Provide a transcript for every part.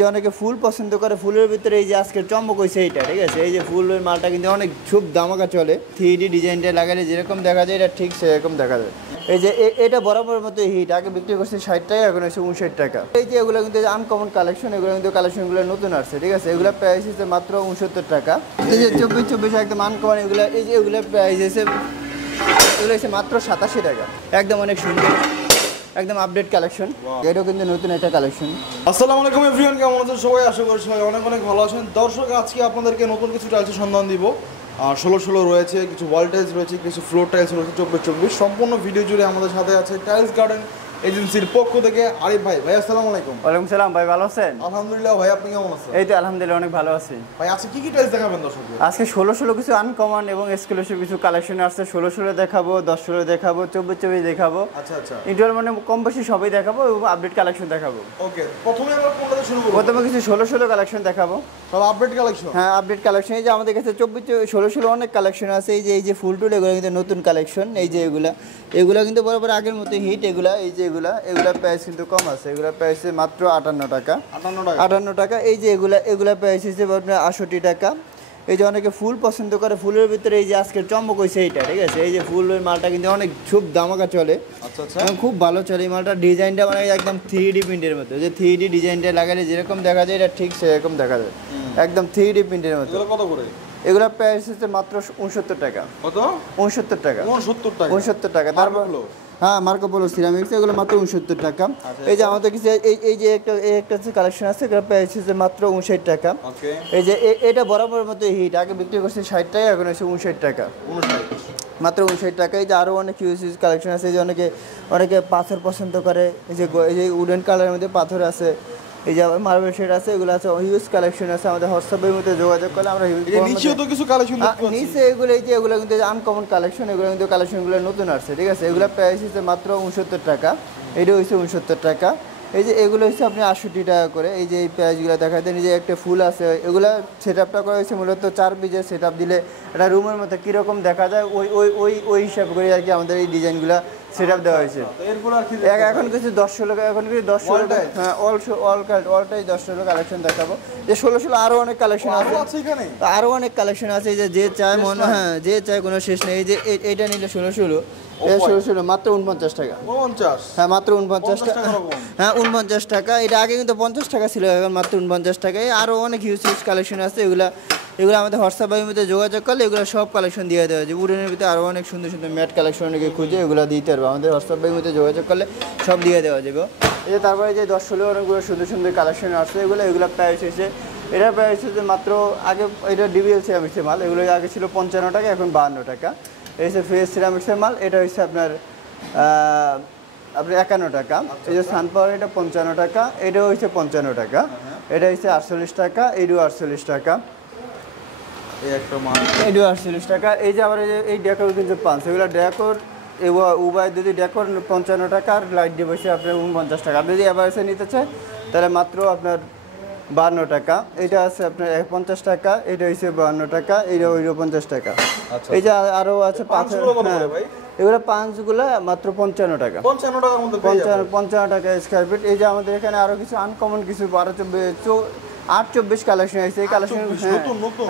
যে অনেকে ফুল পছন্দ করে, ফুলের ভিতরে এই যে আজকের চমক হয়েছে এইটা, ঠিক আছে। এই যে ফুলের মালটা কিন্তু অনেক খুব দামাকা চলে। 3D ডিজাইনটা লাগালে যেরকম দেখা যায় এটা ঠিক সেরকম দেখা যায়। এই যে এটা বরাবরের মতো হিট, আগে বিক্রি করছে 60 টাকা, এখন হচ্ছে 59 টাকা। এই যে এগুলো কিন্তু আনকমন কালেকশন, এগুলো কিন্তু কালেকশনগুলো নতুন আসছে, ঠিক আছে। এগুলো প্রাইস হচ্ছে মাত্র 69 টাকা। এই যে 24 একদম আনকমন এগুলো, এই যে এগুলো প্রাইস হচ্ছে এগুলো হচ্ছে মাত্র 87 টাকা। একদম অনেক সুন্দর, একদম আপডেট কালেকশন। এটাও কিন্তু নতুন একটা কালেকশন। আসসালামু আলাইকুম এভরিওয়ান, কেমন আছেন সবাই? আশা করি সবাই অনেক অনেক ভালো আছেন। দর্শক, আজকে আপনাদেরকে নতুন কিছু টাইলসের সন্ধান দিব। 16 রয়েছে, কিছু ওয়াল টাইলস রয়েছে, কিছু ফ্লোর টাইলস রয়েছে। 24 সম্পূর্ণ ভিডিও জুড়ে আমাদের সাথে আছে টাইলস গার্ডেন এজেন্সির পক্ষ থেকে আরিফ ভাই। ভাই আসসালামু আলাইকুম। ওয়ালাইকুম সালাম ভাই, ভালো আছেন? আলহামদুলিল্লাহ ভাই, আপনি কেমন আছেন? এই তো আলহামদুলিল্লাহ অনেক ভালো আছি ভাই। আজকে কি কি টাইলস দেখাবেন দর্শকদের? আজকে 16 কিছু আনকমন এবং এক্সক্লুসিভ কিছু কালেকশন আসছে। 16 দেখাবো, 10 দেখাবো, 24 দেখাবো। আচ্ছা আচ্ছা, ইন্টার মানে কম বেশি সবই দেখাবো এবং আপডেট কালেকশন দেখাবো। ওকে, প্রথমে আমরা কোনটা শুরু করব? প্রথমে কিছু 16 কালেকশন দেখাবো। সব আপডেট কালেকশন? হ্যাঁ, আপডেট কালেকশন। এই যে আমাদের কাছে 16 অনেক কালেকশন আছে। এই যে ফুল টুল, এগুলো কিন্তু নতুন কালেকশন। এই যে এগুলা কিন্তু বরাবর আগের মতো হিট। এই যে এগুলা প্রাইস কিন্তু কম আছে। এগুলা প্রাইস মাত্র 58 টাকা। 58 টাকা। এই যে এগুলা প্রাইস হিসেবে আপনার 68 টাকা। এই যে অনেকে ফুল পছন্দ করে, ফুলের ভিতরে এই যে আজকের চমক হয়েছে এইটা, ঠিক আছে। এই যে ফুলের মালটা কিন্তু অনেক খুব দামাকা চলে। আচ্ছা আচ্ছা, খুব ভালো চলে এই মালটা। ডিজাইনটা মানে একদম 3D প্রিন্টের মতো। যে 3D ডিজাইনটা লাগালে যেরকম দেখা যায় এটা ঠিক সেরকম দেখা যায়, একদম 3D প্রিন্টের মতো। এগুলো কত করে? এগুলা প্রাইস হচ্ছে মাত্র 69 টাকা। কত? 69 টাকা। 69 টাকা। 69 টাকা। তারপর হ্যাঁ, মার্কো পোলো সিরামিক্স, এগুলো মাত্র 69 টাকা। এই যে আমাদের কিছু এই যে একটা কালেকশন আছে, এগুলো প্রাইস হচ্ছে মাত্র 59 টাকা। এই যে এটা বরাবরের মতো হিট, আগে বিক্রি করছে 60 টাকা, এখন হচ্ছে 59 টাকা। মাত্র 59 টাকা। এই যে আরও অনেক ইউজ কালেকশন আছে। এই যে অনেকে পাথর পছন্দ করে। এই যে উডেন কালারের মধ্যে পাথর আছে, এই যে মার্বেল শেড আছে, এগুলো আছে। হিউজ কালেকশন আছে। আমাদের হোয়াটসঅ্যাপের মধ্যে যোগাযোগ করলে আমরা নিচেও তো কিছু কালেকশন দেখতে পাচ্ছি। নিচে এগুলো কিন্তু আনকমন কালেকশন, এগুলো কিন্তু কালেকশনগুলো নতুন আসছে, ঠিক আছে। এগুলো প্রাইস হচ্ছে মাত্র 69 টাকা। এটা হচ্ছে 69 টাকা। এই যে এগুলো হচ্ছে আপনি 68 টাকা করে। এই যে এই প্রাইসগুলো দেখা দেন। এই যে একটা ফুল আছে, এগুলো সেট আপটা করা হয়েছে মূলত 4 পিসের সেট আপ দিলে একটা রুমের মধ্যে কীরকম দেখা যায় ওই হিসাব করে আর কি আমাদের এই ডিজাইনগুলো সেট আপ দেওয়া হয়েছে। এখন কিছু 10-16 এখন কিছু 10-16 হ্যাঁ, অলটাই 10-16 কালেকশন দেখাবো। যে 16 আরও অনেক কালেকশন আছে, আরও অনেক কালেকশন আছে। যে চায় মনে, হ্যাঁ, যে চায় কোনো শেষ নেই। এই যে এইটা নিলে 16 মাত্র 49 টাকা। হ্যাঁ, মাত্র 49 টাকা। হ্যাঁ, 49 টাকা। এটা আগে কিন্তু 50 টাকা ছিল, এখন মাত্র 49 টাকায়। আরও অনেক হিউজ কালেকশন আছে। এগুলো আমাদের হোয়াটসঅ্যাপের মধ্যে যোগাযোগ করলে এগুলো সব কালেকশন দিয়ে দেওয়া যায়। উডেনের ভিতরে আরও অনেক সুন্দর সুন্দর ম্যাট কালেকশন অনেকে খুঁজে, এগুলো দিতে পারবো। আমাদের হোয়াটসঅ্যাপের মধ্যে যোগাযোগ করলে সব দিয়ে দেওয়া যাবে। এই যে তারপরে যে 10-16 অনেকগুলো সুন্দর সুন্দর কালেকশন আসছে। এগুলো প্রাইস হয়েছে, এটা প্রাইস হচ্ছে মাত্র, আগে এটা ডিবিএল সিরামিক্সের মাল, এগুলো আগে ছিল 55 টাকা, এখন 52 টাকা। এই হচ্ছে ফ্রেশ সিরামিক্সের মাল, এটা হচ্ছে আপনার 51 টাকা। এই যে সানপাওয়ার, এটা 55 টাকা, এটাও হচ্ছে 55 টাকা। এটা হচ্ছে 48 টাকা, এটাও 48 টাকা, এটাও 48 টাকা। এই যে আবার এই ডেকোর কিন্তু পাঁচ, এগুলো ডেকোর উভয় যদি ডেকোর 55 টাকা, আর লাইট দিয়ে বসে আপনার 49 টাকা। আপনি যদি এভারেজে নিতে চান তাহলে মাত্র আপনার 52 টাকা। এটা আছে আপনার 50 টাকা, এটা হচ্ছে 52 টাকা, এটা ওইটা 50 টাকা। এই যে আরও আছে পাথর, হ্যাঁ, এগুলো পাঁচগুলো মাত্র 55 টাকা। 55 টাকা স্কোয়ার ফিট। এই যে আমাদের এখানে আরও কিছু আনকমন কিছু 8-24 কালেকশন আছে। এই কালেকশন,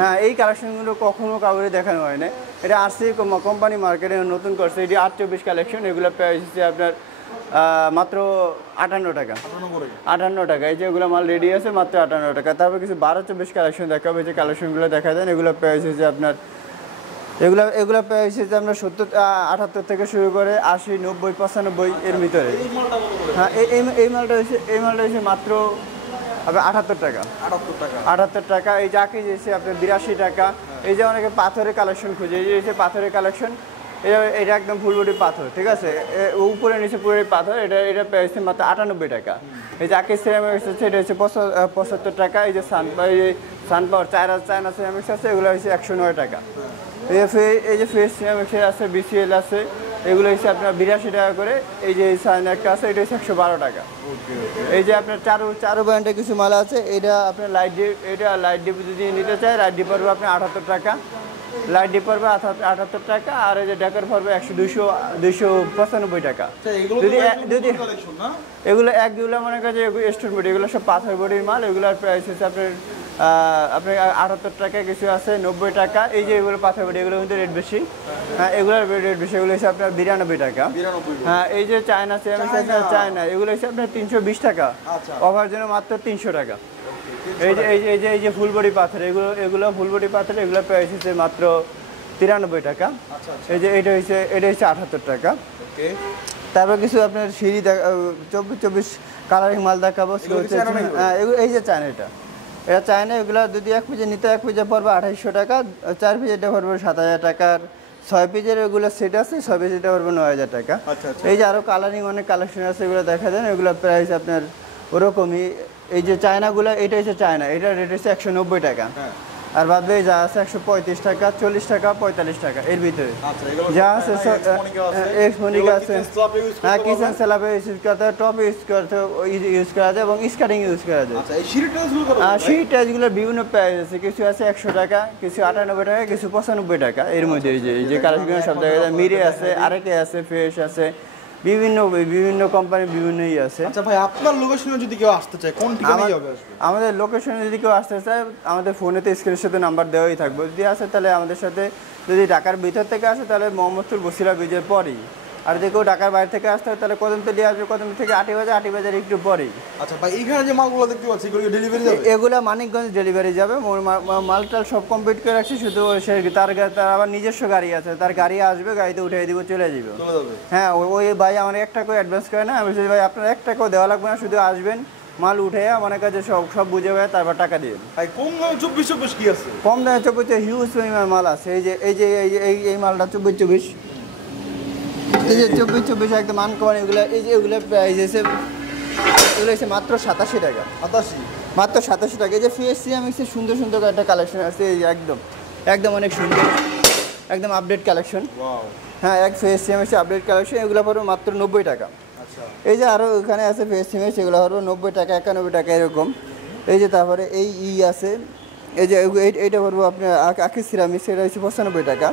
হ্যাঁ, এই কালেকশনগুলো কখনো কাউরে দেখানো হয় না। এটা আরসি কোম্পানি মার্কেটে নতুন করছে। এটি 8-24 কালেকশন। এগুলো প্রাইস হচ্ছে আপনার মাত্র 58 টাকা। 58 টাকা। এই যে এগুলো মাল রেডি আছে, মাত্র 58 টাকা। তারপর কিছু 12-24 কালেকশন দেখাবো। যে কালেকশনগুলো দেখা দেন, এগুলো প্রাইস হচ্ছে আপনার, এগুলো প্রাইস হচ্ছে আপনার 70-78 থেকে শুরু করে 80-90-95 এর ভিতরে। হ্যাঁ, এই মালটা হচ্ছে মাত্র আপনার 78 টাকা। 78 টাকা। এই চাকি যেছে আপনার 82 টাকা। এই যে অনেকে পাথরের কালেকশন খুঁজে, এই যে হচ্ছে পাথরের কালেকশন। এটা একদম ফুল বডি পাথর, ঠিক আছে। উপরে নিচে পুরো পাথর। এটা প্রাইস মাত্র 98 টাকা। এই যে আকি সিরামিক্স হচ্ছে, এটা হচ্ছে 75 টাকা। এই যে সানপাওয়ার চায়না সিরামিক্স আছে, এগুলো হচ্ছে 109 টাকা। এই যে ফ্রেশ সিরামিক্স আছে, বিসিএল আছে, এগুলো হচ্ছে আপনার 82 টাকা করে। এই যে সাইন একটা আছে, এটা হচ্ছে 112 টাকা। এই যে আপনার চারু ব্র্যান্ডের কিছু মাল আছে। এটা আপনার লাইট ডিপ যদি নিতে চায়, লাইট ডিপ পড়বে আপনার 78 টাকা। লাইট ডিপ পড়বে 78 টাকা, আর এই যে ডেকর পড়বে 295 টাকা। এগুলো একগুলো মনে করেন যে স্টোন বডি, এগুলো সব পাথর বডির মাল। এগুলোর প্রাইস হচ্ছে আপনার 78 টাকা, কিছু আছে 90 টাকা। এই যে এগুলো পাথর বডি, এগুলো কিন্তু রেট বেশি। হ্যাঁ, এগুলোর রেট বেশি, এগুলো হচ্ছে আপনার 92 টাকা। হ্যাঁ, এই যে চায়না চায়না, এগুলো হচ্ছে আপনার 320 টাকা, ওভার জন্য মাত্র 300 টাকা। এই যে ফুল বডি পাথর, এগুলো ফুল বডি পাথর, এগুলো প্রাইস হচ্ছে মাত্র 93 টাকা। এই যে এটা হচ্ছে 78 টাকা। তারপর কিছু আপনার সিঁড়ি 24 কালারিং মাল দেখাবো। এই যে চায়না, এটা চায়না। এগুলো যদি 1 পিজে নিতে 1 পিজে পড়বে 2800 টাকা, 4 পিজেটা পড়বে 7000 টাকার, 6 পিজের এগুলো সেট আছে, 6 পিজেটা পড়বে 9000 টাকা। এই যে আরও কালারিং অনেক কালেকশন আছে, এগুলো দেখা দেন। এগুলো প্রাইস আপনার ওরকমই। এই যে চায়নাগুলো, এটা হচ্ছে চায়না, এটা রেট হচ্ছে 190 টাকা। আর বাদ বাকি যা আছে 135 টাকা, 40 টাকা, 45 টাকা, এর ভিতরে যা আছে এক্সমনিকা আছে। হ্যাঁ, কিচেন স্ল্যাবে ইউজ করতে হয়, টপ ইউজ করতে ইউজ করা যায় এবং স্কার্টিং ইউজ করা যায়। সিঁড়ি টাইলসগুলোর বিভিন্ন প্রাইস আছে, কিছু আছে 100 টাকা, কিছু 98 টাকা, কিছু 95 টাকা। এর মধ্যে এই যে কালারগুলো সব জায়গায় মিরে আছে, আরেকে আছে, ফ্রেশ আছে, বিভিন্ন কোম্পানি বিভিন্ন আছে। আচ্ছা ভাই, আপনার লোকেশনে যদি কেউ আসতে চায় কোন ঠিকানায় যাবে? আমাদের লোকেশনে যদি কেউ আসতে চায়, আমাদের ফোনেতে স্ক্রিনের সাথে নাম্বার দেওয়াই থাকবে। যদি আসে তাহলে আমাদের সাথে, যদি ঢাকার ভিতর থেকে আসে তাহলে মোহাম্মদপুর বসিলা ব্রিজের পরেই। আর যদি কেউ ঢাকার বাইরে থেকে আসতে হয় তাহলে কদমতলি আসবে, কদমতলি থেকে আটিবাজার একটু পরেই। আচ্ছা ভাই, এইখানে যে মালগুলো দেখতে পাচ্ছি এগুলো ডেলিভারি যাবে? এগুলো মানিকগঞ্জ ডেলিভারি যাবে। মালটাল সব কমপ্লিট করে রাখছি, শুধু তার আবার নিজস্ব গাড়ি আছে, তার গাড়ি আসবে, গাড়িতে উঠিয়ে দিব, চলে যাবে। হ্যাঁ, ওই ভাই আমার 1 টাকাও অ্যাডভান্স করে না। আমি বলছি ভাই আপনার 1 টাকাও দেওয়া লাগবে না, শুধু আসবেন, মাল উঠে আমার কাছে সব বুঝে গেছে, তারপর টাকা দিবেন। কম দামে 24 কি আছে? কম দামে 24 হিউজ পরিমাণ মাল আছে। এই মালটা 24, এই যে 24 একদম আনকমন। এগুলো প্রাইস এগুলো হচ্ছে মাত্র 87 টাকা। মাত্র 87 টাকা। এই যে ফিএসসিএমএক্সের সুন্দর একটা কালেকশন আছে, এই একদম অনেক সুন্দর, একদম আপডেট কালেকশন। হ্যাঁ, ফিএসসিএমএক্স আপডেট কালেকশন। এগুলো পড়বে মাত্র 90 টাকা। এই যে আরও এখানে আছে ফিএসসিএমএক্স, এগুলো পড়বে 90 টাকা, 91 টাকা এরকম। এই যে তারপরে এই আছে, এই যে এইটা পড়বো আপনার আকি সিরামিক্স, এটা হচ্ছে 95 টাকা।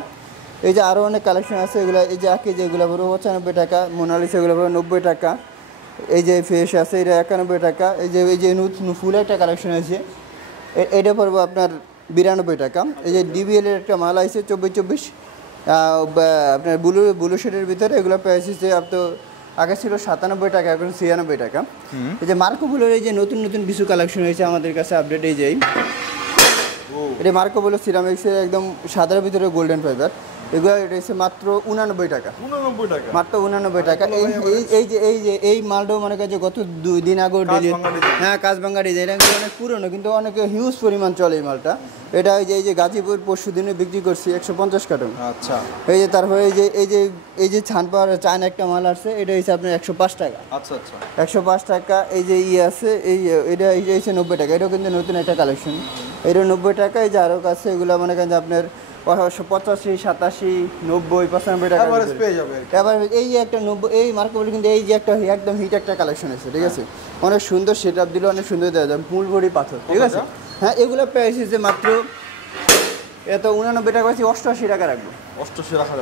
এই যে আরও অনেক কালেকশন আছে, এগুলো এই যে আকি যেগুলো পড়বো 95 টাকা, মোনালিসা এগুলো পড়বে 90 টাকা। এই যে ফ্রেশ আছে, এটা 91 টাকা। এই যে নতুন ফুল একটা কালেকশন আছে, এটা পড়বো আপনার 92 টাকা। এই যে ডিবিএল এর একটা মাল আছে 24 আপনার ব্লু শেডের ভিতরে, এগুলো প্রাইস হচ্ছে আপনার আগে ছিল 97 টাকা, এখন 96 টাকা। এই যে মার্কো পোলোর এই যে নতুন কিছু কালেকশন হয়েছে আমাদের কাছে আপডেট। এই যে এটা মার্কো পোলো সিরামিক্সের একদম সাদার ভিতরে গোল্ডেন ফাইবার, এগুলো এটা হচ্ছে মাত্র 89 টাকা। মাত্র 89 টাকা। এই মালটাও মনে করেন যে গত 2 দিন আগে হ্যাঁ, কাজভাঙ্গা ডিজাইন, অনেক পুরনো কিন্তু অনেক হিউজ পরিমাণ চলে এই মালটা। এটা এই যে গাজীপুর পরশু দিনে বিক্রি করছি 150 কার্টন। আচ্ছা। এই যে তারপরে এই যে ছান পাওয়ার চায়না একটা মাল আসছে, এটা হচ্ছে আপনার 105 টাকা। 105 টাকা। এই যে আছে এটা হচ্ছে 90 টাকা। এটাও কিন্তু নতুন একটা কালেকশন, এটা 90 টাকা। এই যে আরও কাছে এগুলো মনে করেন যে আপনার 85, 87, 90, 95 টাকা এবার। এই একটা 90, এই মার্কেট কিন্তু এই যে একটা একদম হিট একটা কালেকশন আছে, ঠিক আছে? অনেক সুন্দর সেট আপ দিলে, অনেক সুন্দর দেওয়া যায়, ফুল বডি পাথর, ঠিক আছে? হ্যাঁ, এগুলো প্রাইস হচ্ছে মাত্র এত 89 টাকা, 88 টাকা রাখবো।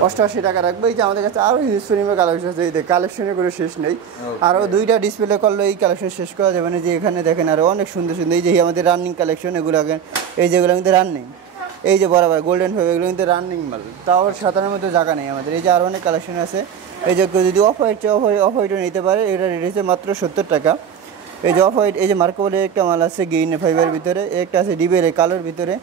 88 টাকা রাখবো। এই যে আমাদের কাছে আরও হিউজ পরিমাণ কালেকশন আছে, এই কালেকশনের কোনো শেষ নেই। আরও 2টা ডিসপ্লে করলে এই কালেকশন শেষ করা যাবে না। যে এখানে দেখেন আরও অনেক সুন্দর, এই যে আমাদের রানিং কালেকশন, এগুলো এই যেগুলো কিন্তু রানিং, এই যে বরাবর গোল্ডেন ফাইভ, এগুলো কিন্তু রানিং মাল, তাও সাধারণের মধ্যে জায়গা নেই আমাদের। এই যে আরও অনেক কালেকশন আছে। এই যে যদি অফ হোয়াইটও নিতে পারে, এটা রেট হচ্ছে মাত্র 70 টাকা। এই যে অফ হোয়াইট, এই যে মার্কো বলে একটা মাল আছে গ্রিন ফাইভের ভিতরে, একটা আছে ডিবের কালোর ভিতরে,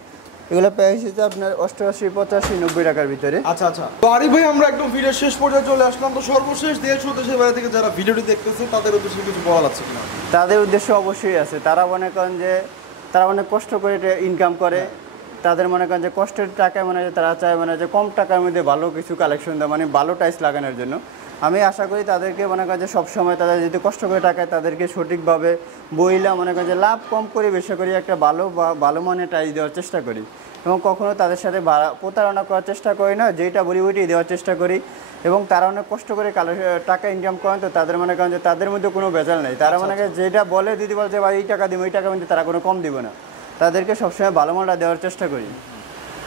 এগুলো প্রাইস হচ্ছে আপনার 88, 85, 90 টাকার ভিতরে। আচ্ছা। তো আরিফ ভাই, আমরা একদম ভিডিও শেষ পর্যায়ে চলে আসলাম। তো সর্বশেষ দেশ ও দেশের বাইরে থেকে যারা ভিডিওটি দেখতেছে তাদের উদ্দেশ্যে কিছু বলা আছে কিনা? তাদের উদ্দেশ্য অবশ্যই আছে। তারা মনে করেন যে তারা অনেক কষ্ট করে ইনকাম করে, তাদের মনে করেন যে কষ্টের টাকায় মনে হয় তারা চায় মানে যে কম টাকার মধ্যে ভালো কিছু কালেকশন দেয়, মানে ভালো টাইলস লাগানোর জন্য। আমি আশা করি তাদেরকে মনে করেন যে সবসময় তাদের যদি কষ্ট করে টাকায় তাদেরকে সঠিকভাবে বইলা মনে করেন যে লাভ কম করে বেশি করে একটা ভালো মানের টাইলস দেওয়ার চেষ্টা করি, এবং কখনো তাদের সাথে প্রতারণা করার চেষ্টা করি না, যেটা বলি ওইটাই দেওয়ার চেষ্টা করি। এবং তারা অনেক কষ্ট করে টাকা ইনকাম করেন, তো তাদের মনে করেন যে তাদের মধ্যে কোনো ভেজাল নেই। তারা মনে করেন যেটা বলে দিদি বলছে ভাই এই টাকা দিব, এই টাকা কিন্তু তারা কোনো কম দিব না, তাদেরকে সবসময় ভালো মালটা দেওয়ার চেষ্টা করি।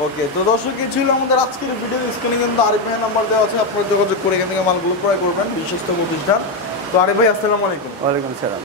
ওকে, তো দর্শক কি ছিল আমাদের আজকের ভিডিও। স্ক্রিনে কিন্তু আরিফ ভাইয়ের নাম্বার দেওয়া আছে, আপনারা যোগাযোগ করে এখান থেকে মালগুলো ক্রয় করবেন, বিশ্বস্ত প্রতিষ্ঠান। তো আরিফ ভাই আসসালামু আলাইকুম। ওয়ালাইকুম আসসালাম।